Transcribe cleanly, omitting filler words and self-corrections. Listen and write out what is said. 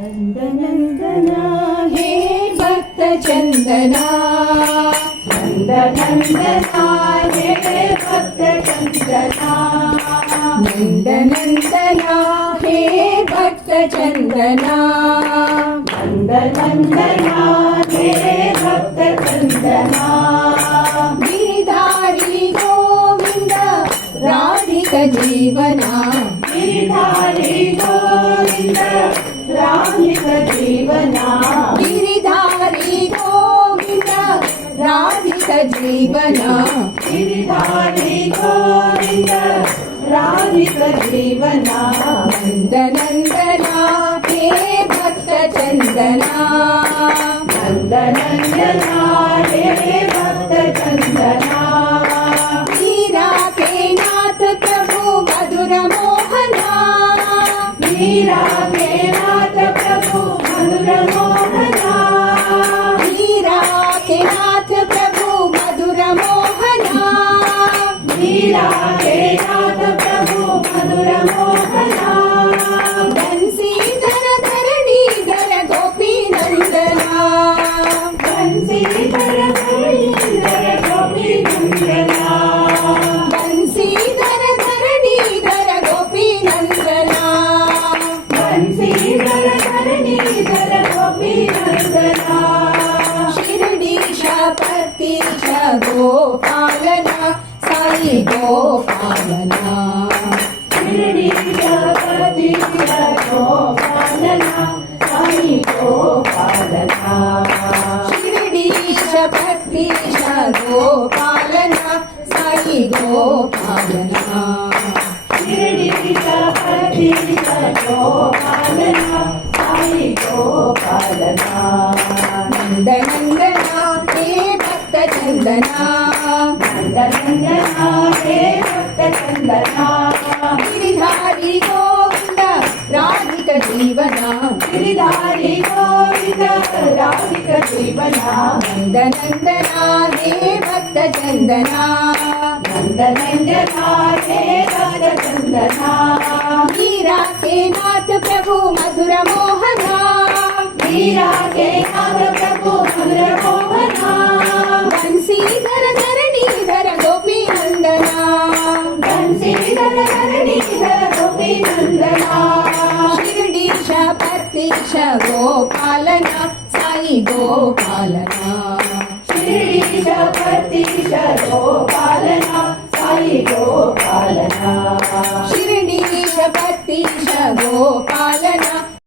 नंदनंदना हे भक्त चंदना, नंदनंदना हे भक्त चंदना, नंदनंदना हे भक्त चंदना, नंदनंदना हे भक्त चंदना। गिरिधारी गोविंद राधिक जीवना, गिरिधारी गोविंद राधिक जीवना, गिरिधारी गोविंद राधिक जीवना, गिरिधारी गोविंद राधिक जीवना। नंदनंदना हे भक्त चंदना, नंदनंदना हे भक्त चंदना। मीरा के नाथ प्रभु मधुर मोहना, मीरा के नाथ प्रभु मधुर मोहना, मीरा के नाथ प्रभु मधुर मोहना, मीरा के नाथ प्रभु मधुर मोहना। बंसीधर धरणीधर गोपी नंदना, बंसीधर धरणीधर गोपी नंदना, बंसीधर धरणीधर गोपी नंदना, बंसीधर धरणीधर गोपी नंदना। शिरडीश पतीश गोपालना, साई गोपालना, शिरडीश पतीश गोपालना, साई गोपालना, शिरडीश पतीश गोपालना, साई गोपालना, शिरडीश पतीश गोपालना, साई गोपालना। नंदनंदना हे भक्त चंदना, नंदनंदना हे भक्त चंदना। गिरिधारी गोविंद राधिक जीवना, गिरिधारी गोविंद राधिक जीवना। नंदनंदना हे भक्त चंदना, नंदनंदना हे भक्त चंदना। मीरा के नाथ प्रभु मधुर मोहना, मीरा के नाथ प्रभु मधुर मोहना। बंसीधर धरणीधर गोपी नंदना, बंसीधर धरणीधर गोपी नंदना। शिरडीश पतीश गोपालना, साई गोपालना,